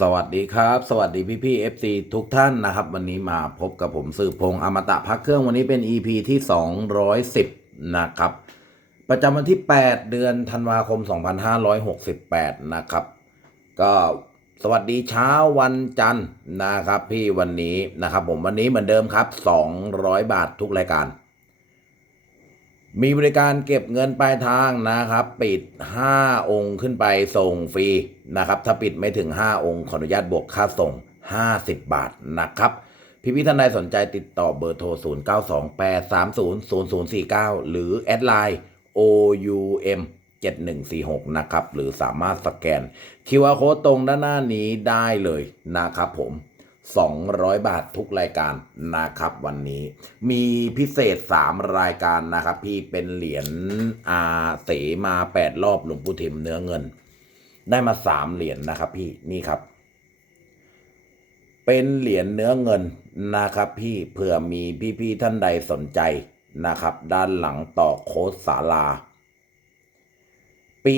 สวัสดีครับ สวัสดีพี่พี่เอฟซีทุกท่านนะครับ วันนี้มาพบกับผมสืบพงษ์อมตะพักเครื่องวันนี้เป็น EP ที่ 210 นะครับ ประจำวันที่ 8 เดือนธันวาคม 2568 นะครับ ก็สวัสดีเช้าวันจันทร์นะครับ พี่วันนี้นะครับ ผมวันนี้เหมือนเดิมครับ 200 บาททุกรายการ มีบริการเก็บเงินปลายทางนะครับ ปิด 5 องค์ขึ้นไปส่งฟรีนะครับ ถ้าปิดไม่ถึง 5 องค์ขออนุญาตบวกค่าส่ง 50 บาทนะครับพี่พี่ท่านใดสนใจติดต่อเบอร์โทร 0928300049 หรือ แอดไลน์ OUM 7146 นะครับ หรือสามารถสแกน QR Code ตรงด้านหน้านี้ได้เลยนะครับผม 200 บาททุกรายการนะครับวันนี้มีพิเศษ 3 รายการนะครับ พี่เป็นเหรียญอาเสมา 8 รอบหลวงปู่ทิมเนื้อเงิน ได้มา 3 เหรียญนะครับ พี่นี่ครับ เป็นเหรียญเนื้อเงินนะครับ พี่เผื่อมีพี่ๆท่านใดสนใจนะครับ ด้านหลังต่อโค้ดศาลา ปี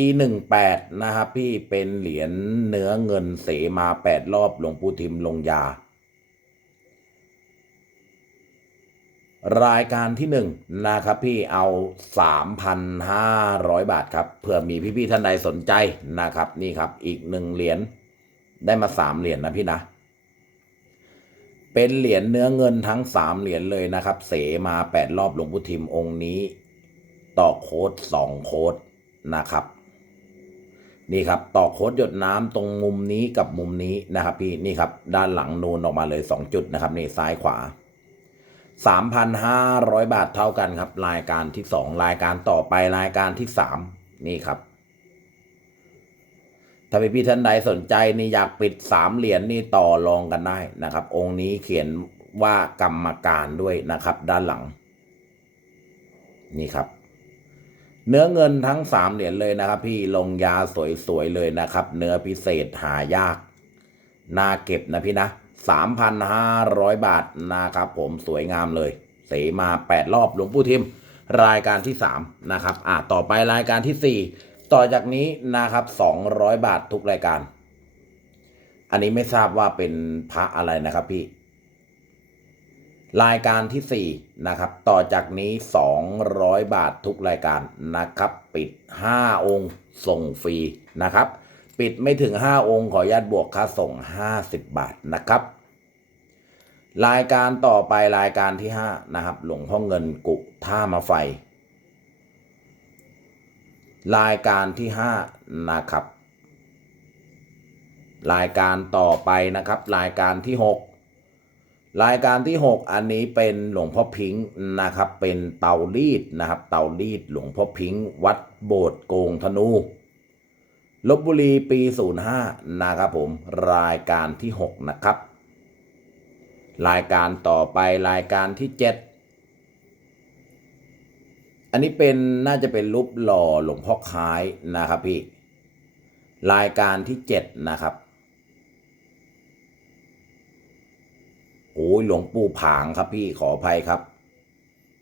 18นะครับพี่เป็นเหรียญเนื้อเงินเสมา8รอบหลวงปู่ทิมลงยา รายการที่หนึ่งนะครับพี่เอา3,500บาทครับเผื่อมีพี่ๆท่านใดสนใจนะครับ นี่ครับอีกหนึ่งเหรียญได้มาสามเหรียญนะพี่นะ เป็นเหรียญเนื้อเงินทั้งสามเหรียญเลยนะครับ เสมาแปดรอบหลวงพุทิมองค์นี้ ต่อโค้ดสองโค้ดนะครับ นี่ครับต่อโค้ดหยดน้ำตรงมุมนี้กับมุมนี้นะครับพี่นี่ครับด้านหลังนูนออกมาเลยสองจุดนะครับนี่ซ้ายขวา 3,500 บาทเท่ากันครับ รายการที่ 2 รายการต่อไปรายการที่ 3 นี่ครับ ถ้าพี่พี่ท่านใดสนใจนี่อยากปิด 3 เหรียญนี่ต่อรองกันได้นะครับ องค์นี้เขียนว่ากรรมการด้วยนะครับ ด้านหลัง นี่ครับ เนื้อเงินทั้ง3เหรียญเลยนะครับ พี่ลงยาสวยๆเลยนะครับ เนื้อพิเศษหายากน่าเก็บนะพี่นะ3,500บาทนะครับ ผมสวยงามเลย เสมา8รอบหลวงปู่ทิม รายการที่3นะครับอะต่อไปรายการที่4ต่อจากนี้นะครับ200บาททุกรายการ อันนี้ไม่ทราบว่าเป็นพระอะไรนะครับพี่ รายการที่ 4 นะครับ ต่อจากนี้ 200 บาททุกรายการนะครับ ปิด 5 องค์ส่งฟรีนะครับ ปิดไม่ถึง 5 องค์ขออนุญาตบวกค่าส่ง 50 บาทนะครับ รายการต่อไปรายการที่ 5 นะครับ หลวงพ่อเงินกุท่ามาไฟ รายการที่ 5 นะครับ รายการต่อไปนะครับ รายการที่ 6 รายการที่ 6 อันนี้เป็นหลวงพ่อพิงค์นะครับ เป็นเตารีดนะครับ เตารีดหลวงพ่อพิงค์วัดโบสถ์โกงธนูลบบุรีปี 05 นะครับผม รายการที่ 6 นะครับ รายการต่อไปรายการที่ 7 อันนี้เป็นน่าจะเป็นรูปหล่อหลวงพ่อคล้ายนะครับพี่ รายการที่ 7 นะครับ โอ้ยหลวงปู่ผางครับพี่ขออภัยครับ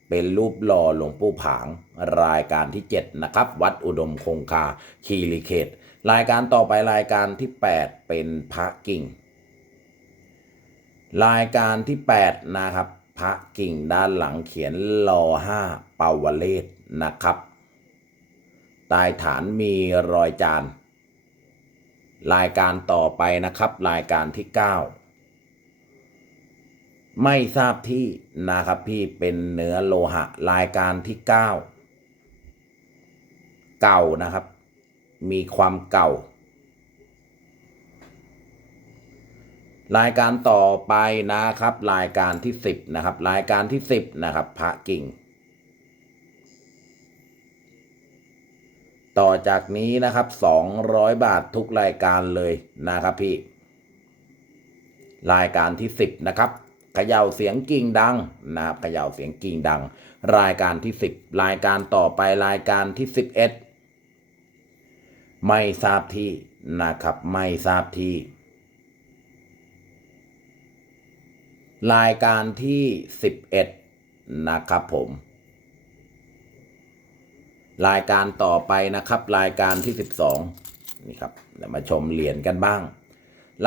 เป็นรูปหล่อหลวงปู่ผาง รายการที่ 7 นะครับ วัดอุดมคงคาคีรีเขต รายการต่อไปรายการที่ 8 เป็นพระกิ่ง รายการที่ 8 นะครับ พระกิ่งด้านหลังเขียนลอห้าเปาวเลศนะครับใต้ฐานมีรอยจาน รายการต่อไปนะครับ รายการที่ 9 ไม่ทราบที่นะครับพี่เป็นเนื้อโลหะรายการที่9เก่านะครับ มีความเก่า รายการต่อไปนะครับ รายการที่10นะครับ รายการที่10นะครับ พระกิ่ง ต่อจากนี้นะครับ200บาททุกรายการเลยนะครับพี่ รายการที่10นะครับ ขย่าเสียงกิ่งดังนะครับขย่าเสียงกิ่งดัง รายการที่ 10 รายการต่อไปรายการที่ 11 ไม่ทราบที่นะครับไม่ทราบที่ รายการที่ 11 นะครับผม รายการต่อไปนะครับ รายการที่ 12 นี่ครับเดี๋ยวมาชมเหรียญกันบ้าง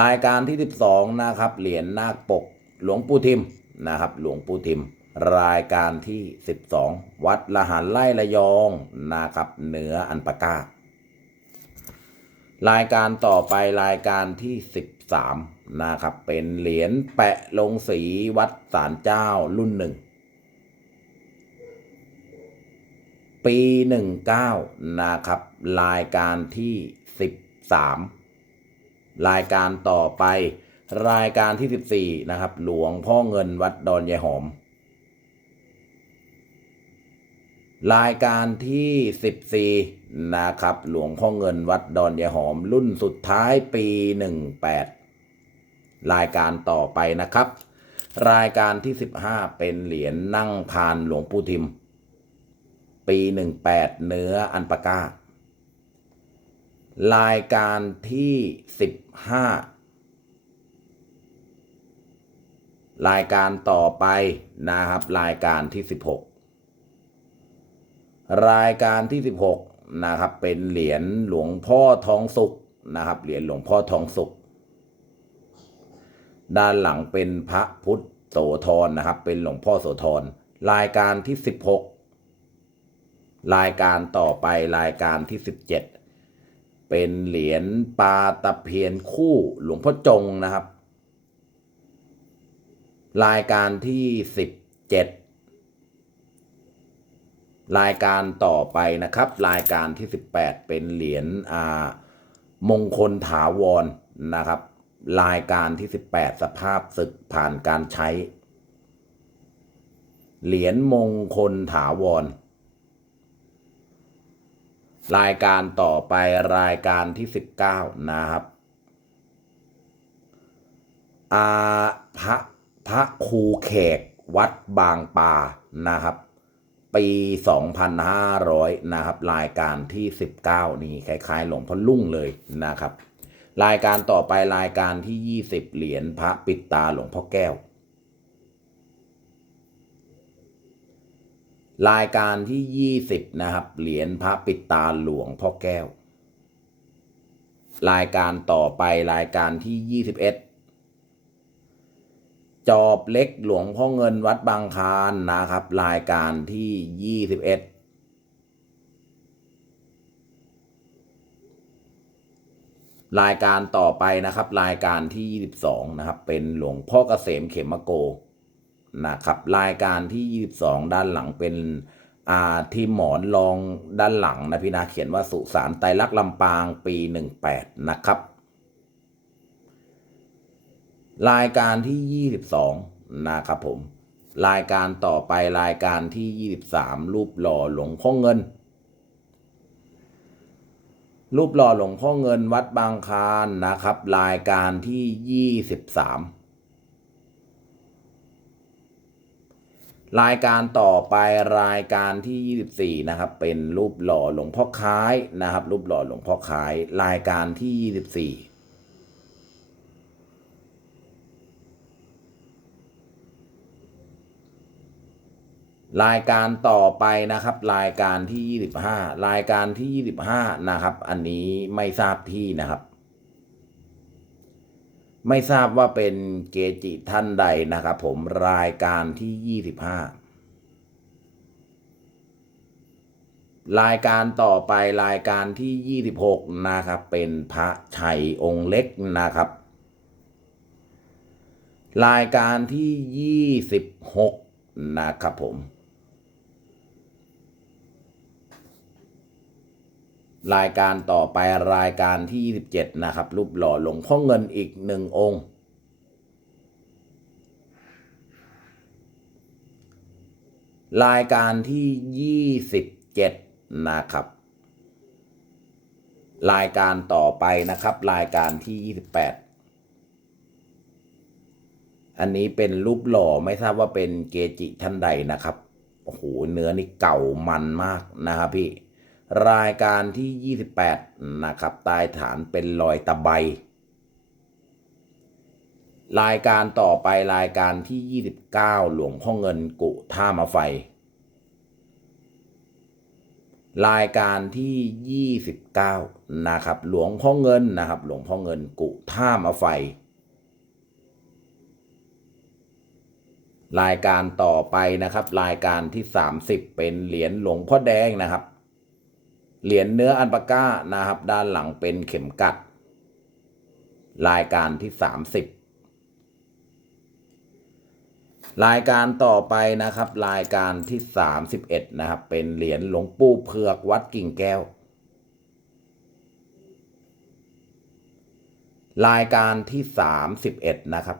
รายการที่ 12 นะครับเหรียญนาคปก หลวงปู่ทิมนะครับ หลวงปู่ทิม รายการที่ 12 วัดละหันไล่ระยองนะครับเหนืออันปาการายการต่อไปรายการที่ 13 นะครับ เป็นเหรียญแปะลงสีวัดสารเจ้ารุ่นหนึ่ง ปี 19 นะครับ รายการที่ 13 รายการต่อไป รายการที่ 14 นะครับ หลวงพ่อเงินวัดดอนยายหอม รายการที่ 14 นะครับ หลวงพ่อเงินวัดดอนยายหอม รุ่นสุดท้ายปี 18 รายการต่อไปนะครับ รายการที่ 15 เป็นเหรียญนั่งพานหลวงปู่ทิม ปี 18 เนื้ออันปาการายการที่ 15 รายการต่อไปนะครับ รายการที่ 16 รายการที่ 16นะครับ เป็นเหรียญหลวงพ่อทองสุกนะครับ เหรียญหลวงพ่อทองสุกด้านหลังเป็นพระพุทธโสธรนะครับ เป็นหลวงพ่อโสธรรายการที่ 16 รายการต่อไปรายการที่ 17 เป็นเหรียญปลาตะเพียนคู่หลวงพ่อจงนะครับ รายการที่17รายการต่อไปนะครับ รายการที่18เป็นเหรียญอ่ามงคลถาวรนะครับ รายการที่18สภาพศึกผ่านการใช้ เหรียญมงคลถาวร รายการต่อไปรายการที่19นะครับอาพระ พระครูแขกวัดบางปานะครับ ปี 2,500 นะครับ รายการที่ 19 นี่คล้ายๆ หลวงพ่อลุ่งเลยนะครับ รายการต่อไปรายการที่ 20 เหรียญพระปิดตาหลวงพ่อแก้ว รายการที่ 20 นะครับ เหรียญพระปิดตาหลวงพ่อแก้ว รายการต่อไปรายการที่ 21 จอบเล็กหลวงพ่อเงินวัดบางคานนะครับ รายการที่21รายการต่อไปนะครับ รายการที่22นะครับ เป็นหลวงพ่อเกษมเขมโกนะครับรายการที่22ด้านหลังเป็นอ่าที่หมอนรองด้านหลังนะพี่นาเขียนว่าสุสานไตรลักษณ์ลำปางปี18นะครับ รายการที่ 22 นะครับผม รายการต่อไปรายการที่ 23 รูปหล่อหลวงพ่อเงิน รูปหล่อหลวงพ่อเงินวัดบางคานนะครับ รายการที่ 23 รายการต่อไปรายการที่ 24 นะครับ เป็นรูปหล่อหลวงพ่อคล้ายนะครับ รูปหล่อหลวงพ่อคล้าย รายการที่ 24 รายการต่อไปนะครับ รายการที่ 25 รายการที่ 25 นะครับ อันนี้ไม่ทราบที่นะครับ ไม่ทราบว่าเป็นเกจิท่านใดนะครับ ผมรายการที่ 25 รายการต่อไปรายการที่ 26 นะครับ เป็นพระชัยองค์เล็กนะครับ รายการที่ 26นะครับผม รายการต่อไปรายการที่ 27 นะครับรูปหล่อหลวงพ่อเงินอีกหนึ่งองค์ รายการที่ 27 นะครับ รายการต่อไปนะครับ รายการที่ 28 อันนี้เป็นรูปหล่อไม่ทราบว่าเป็นเกจิท่านใดนะครับโอ้โหเนื้อนี่เก่ามันมากนะครับพี่ รายการที่ 28 นะครับใต้ฐานเป็นรอยตะไบ รายการต่อไปรายการที่ 29 หลวงพ่อเงินกุท่ามาไฟ รายการที่ 29 นะครับ หลวงพ่อเงินนะครับ หลวงพ่อเงินกุท่ามาไฟ รายการต่อไปนะครับ รายการที่ 30 เป็นเหรียญหลวงพ่อแดงนะครับ เหรียญเนื้ออันปาก้านะครับ ด้านหลังเป็นเข็มกัด รายการที่30รายการต่อไปนะครับ รายการที่31นะครับ เป็นเหรียญหลวงปู่เผือกวัดกิ่งแก้ว รายการที่31นะครับ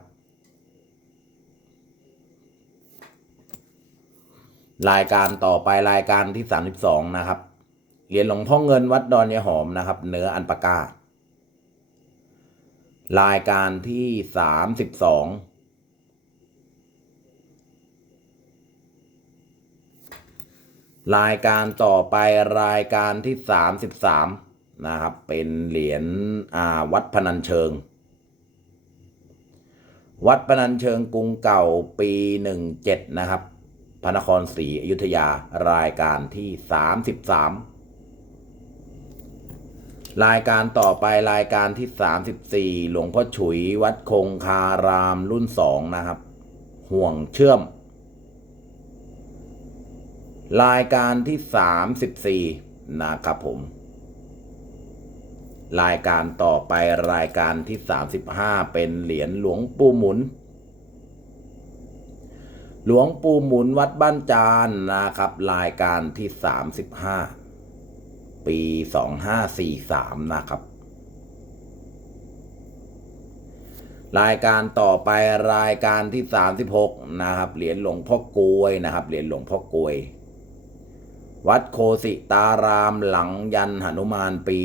รายการต่อไปรายการที่32นะครับ เหรียญหลวงพ่อเงินวัดดอนยาหอมนะครับ เนื้ออันปาการายการที่32รายการต่อไปรายการที่33นะครับ เป็นเหรียญวัดพนัญเชิง วัดพนัญเชิงกรุงเก่าปี17นะครับ พระนครศรีอยุธยารายการที่33 รายการต่อไปรายการที่ 34 หลวงพ่อฉุยวัดคงคารามรุ่น 2 นะครับ ห่วงเชื่อม รายการที่ 34 นะครับผม รายการต่อไปรายการที่ 35 เป็นเหรียญหลวงปู่หมุน หลวงปู่หมุนวัดบ้านจานนะครับ รายการที่ 35 ปี 2543 นะครับ รายการต่อไปรายการที่ 36 นะครับ เหรียญหลวงพ่อกลวยนะครับ เหรียญหลวงพ่อกลวย วัดโคสิตารามหลังยันหนุมานปี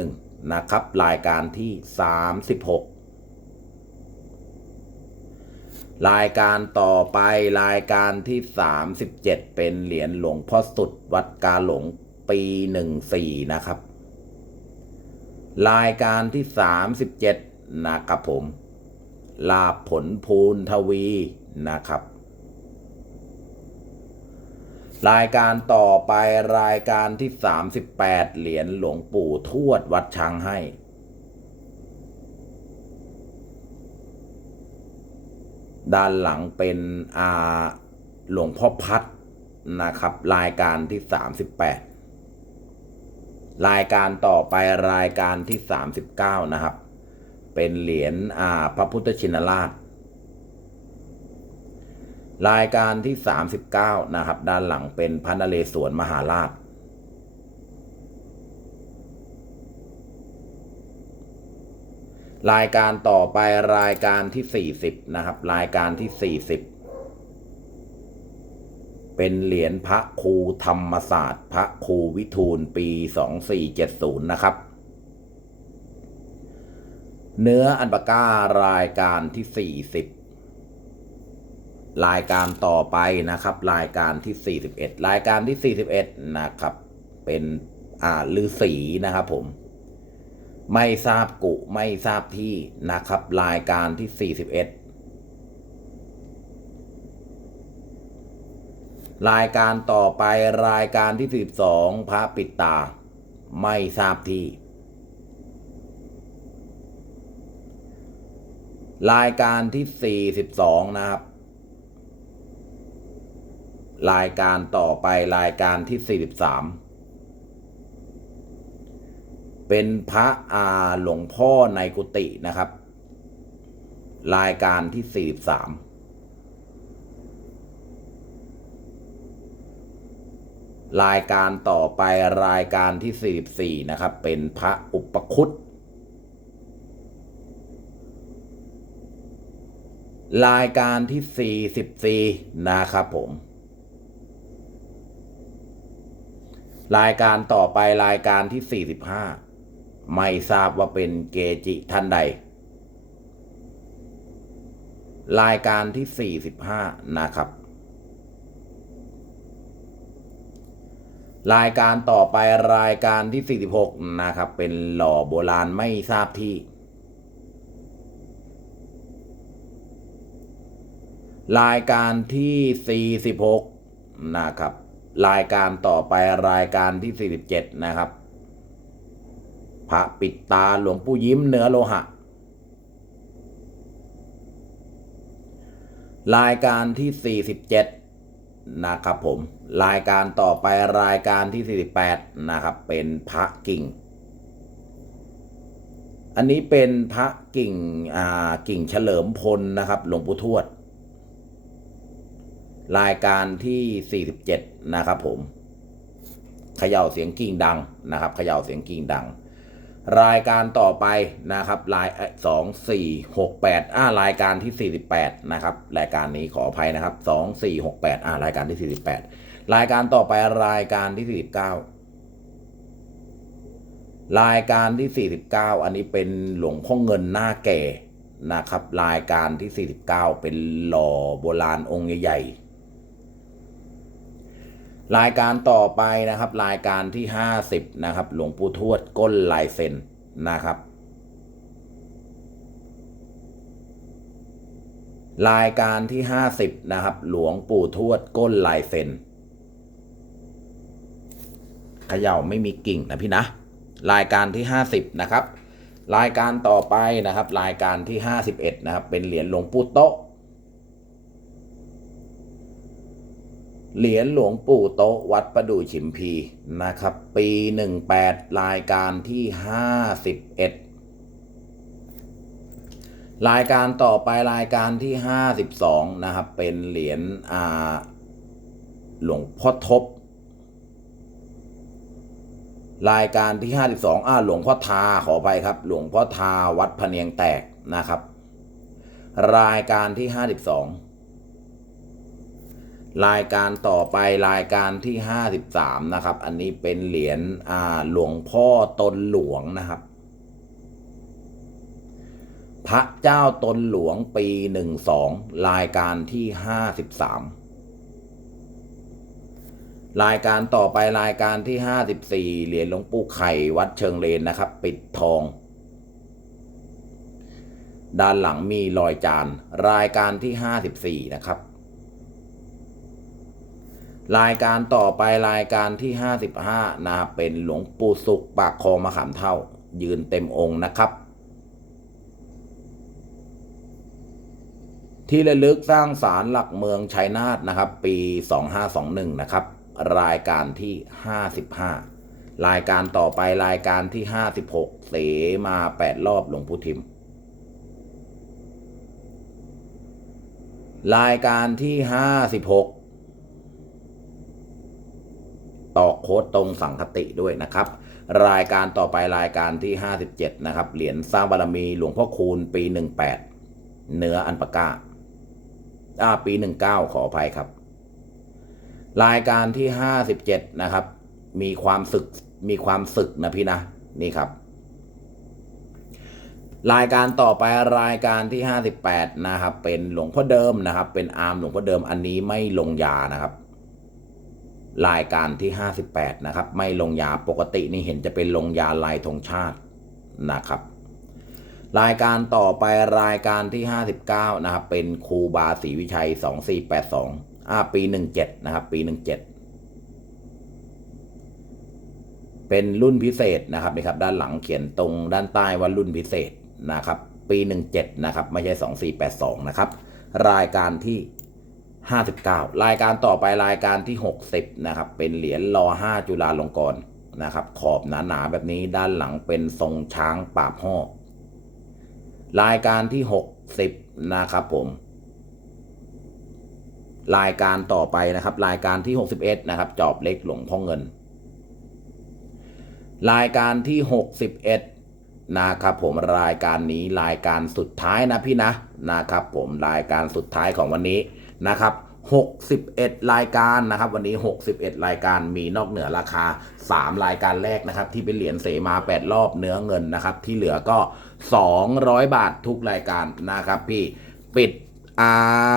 21 นะครับ รายการที่ 36รายการต่อไปรายการที่ 37 เป็นเหรียญหลวงพ่อสุด วัดกาหลง ปี 14 นะครับ รายการที่ 37 นะครับผม ลาบผลภูนทวีนะครับ รายการต่อไปรายการที่ 38 เหรียญหลวงปู่ทวดวัดช้างให้ด้านหลังเป็นอาหลวงพ่อพัดนะครับ รายการที่ 38 รายการต่อไปรายการที่ 39 นะครับ เป็นเหรียญอาพระพุทธชินราช รายการที่ 39 นะครับ ด้านหลังเป็นพระนเรศวรมหาราช รายการต่อไปรายการที่ 40 นะครับ รายการที่ 40 เป็นเหรียญพระครูธรรมศาสตร์ พระครูวิทูลปี 2470 นะครับ เนื้ออันปาก้ารายการที่ 40 รายการต่อไปนะครับ รายการที่ 41 รายการที่ 41 นะครับ เป็นอ่าลือสีนะครับผมไม่ทราบกุไม่ทราบที่นะครับ รายการที่ 41 รายการต่อไปรายการที่42พระปิดตา ไม่ทราบที่ รายการที่42นะครับ รายการต่อไปรายการที่43เป็นพระอาหลวงพ่อในกุฏินะครับ รายการที่43 รายการต่อไปรายการที่ 44 นะครับ เป็นพระอุปคุตรายการที่ 44 นะครับผม รายการต่อไปรายการที่ 45 ไม่ทราบว่าเป็นเกจิท่านใด รายการที่ 45 นะครับ รายการต่อไปรายการที่ 46 นะครับ เป็นหล่อโบราณไม่ทราบที่ รายการที่ 46 นะครับ รายการต่อไปรายการที่ 47 นะครับ พระปิดตาหลวงปู่ยิ้มเนื้อโลหะ รายการที่ 47 นะครับผมรายการต่อไปรายการที่ 48 นะครับเป็นพระกิ่ง อันนี้เป็นพระกิ่งอ่ากิ่งเฉลิมพลนะครับหลวงปู่ทวด รายการที่ 47 นะครับผมเขย่าเสียงกิ่งดังนะครับเขย่าเสียงกิ่งดัง รายการต่อไปนะครับรายสองสี่หกแปดอ่ารายการที่48นะครับรายการนี้ขออภัยนะครับสองสี่หกแปดอ่ารายการที่48รายการต่อไปรายการที่49รายการที่49อันนี้เป็นหลวงพ่อเงินหน้าแก่นะครับ รายการที่49เป็นหล่อโบราณองค์ใหญ่ๆ รายการต่อไปนะครับ รายการที่50นะครับ หลวงปู่ทวดก้นลายเซ็นนะครับ รายการที่50นะครับ หลวงปู่ทวดก้นลายเซ็นเขย่าไม่มีกิ่งนะพี่นะ รายการที่50นะครับ รายการต่อไปนะครับ รายการที่51นะครับ เป็นเหรียญหลวงปู่โต๊ะ เหรียญหลวงปู่โต๊ะวัดประดู่ฉิมพีนะครับ ปี 18 รายการที่ 51 รายการต่อไปรายการที่ 52 นะครับ เป็นเหรียญอ่าหลวงพ่อทบ รายการที่ 52อ่าหลวงพ่อทาขอไปครับ หลวงพ่อทาวัดพเนียงแตกนะครับ รายการที่ 52 รายการต่อไปรายการที่ 53 นะครับ อันนี้เป็นเหรียญอ่าหลวงพ่อตนหลวงนะครับ พระเจ้าตนหลวงปี 12 รายการที่ 53 รายการต่อไปรายการที่ 54 เหรียญหลวงปู่ไข่วัดเชิงเลนนะครับ ปิดทอง ด้านหลังมีรอยจาน รายการที่ 54 นะครับ รายการต่อไปรายการที่ 55 นะครับ เป็นหลวงปู่สุขปากคลองมะขามเท่า ยืนเต็มองค์นะครับ ที่ระลึกสร้างศาลหลักเมืองชัยนาทนะครับ ปี 2521 นะครับ รายการที่ 55 รายการต่อไปรายการที่ 56 เสมา 8 รอบหลวงปู่ทิมรายการที่ 56 ตอก โค้ดตรงสังคติด้วยนะครับ รายการต่อไปรายการที่ 57 นะครับ เหรียญสร้างบารมีหลวงพ่อคูณปี 18 เนื้ออันปากาอ่าปี 19 ขออภัยครับ รายการที่ 57 นะครับ มีความศึกมีความศึกนะพี่นะนี่ครับ รายการต่อไปรายการที่ 58 นะครับ เป็นหลวงพ่อเดิมนะครับ เป็นอาร์มหลวงพ่อเดิมอันนี้ไม่ลงยานะครับ รายการที่ 58 นะครับ ไม่ลงยาปกตินี่เห็นจะเป็นลงยาลายธงชาตินะครับ รายการต่อไปรายการที่ 59 นะครับ เป็นครูบาศรีวิชัย 2482อ่าปี 17 นะครับ ปี 17 เป็นรุ่นพิเศษนะครับนี่ครับ ด้านหลังเขียนตรงด้านใต้ว่ารุ่นพิเศษนะครับ ปี 17 นะครับ ไม่ใช่ 2482 นะครับ รายการที่ 59 รายการต่อไปรายการที่ 60 นะครับ เป็นเหรียญรอ 5 จุฬาลงกรณ์นะครับ ขอบหนาๆแบบนี้ด้านหลังเป็นทรงช้างปราบห่อรายการที่ 60 นะครับผม รายการต่อไปนะครับ รายการที่ 61 นะครับ จอบเล็กหลวงพ่อเงิน รายการที่ 61 นะครับผมรายการนี้รายการสุดท้ายนะพี่นะนะครับผมรายการสุดท้ายของวันนี้ นะครับ 61 รายการนะครับ วันนี้ 61 รายการมีนอกเหนือราคา 3 รายการแรกนะครับ ที่เป็นเหรียญเสมา 8 รอบเนื้อเงินนะครับ ที่เหลือก็ 200 บาททุกรายการนะครับ พี่ปิดอ่า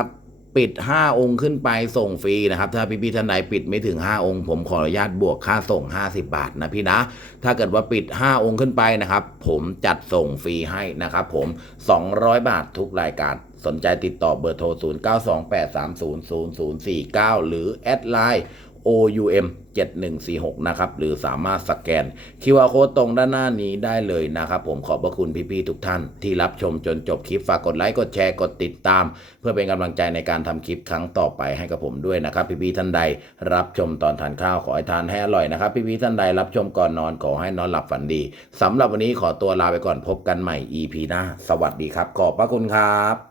ปิด 5 องค์ขึ้นไปส่งฟรีนะครับ ถ้าพี่พี่ๆท่านไหนปิดไม่ถึง 5 องค์ ผมขออนุญาตบวกค่าส่ง 50 บาทนะพี่นะ ถ้าเกิดว่าปิด 5 องค์ขึ้นไปนะครับ ผมจัดส่งฟรีให้นะครับผม 200 บาททุกรายการสนใจติดต่อเบอร์โทร 0928300049 หรือแอดไลน์ OUM 7146 นะครับ หรือสามารถสแกน QR Code ตรงด้านหน้านี้ได้เลยนะครับ ผมขอบพระคุณพี่ๆทุกท่าน ที่รับชมจนจบคลิปฝากกดไลค์กดแชร์กดติดตาม เพื่อเป็นกำลังใจในการทำคลิปครั้งต่อไปให้กับผมด้วยนะครับ พี่ๆท่านใด รับชมตอนทานข้าวขอให้ทานให้อร่อยนะครับ พี่ๆท่านใดรับชมก่อนนอนขอให้นอนหลับฝันดีสำหรับวันนี้ขอตัวลาไปก่อนพบกันใหม่ EP หน้า สวัสดีครับ ขอบพระคุณครับ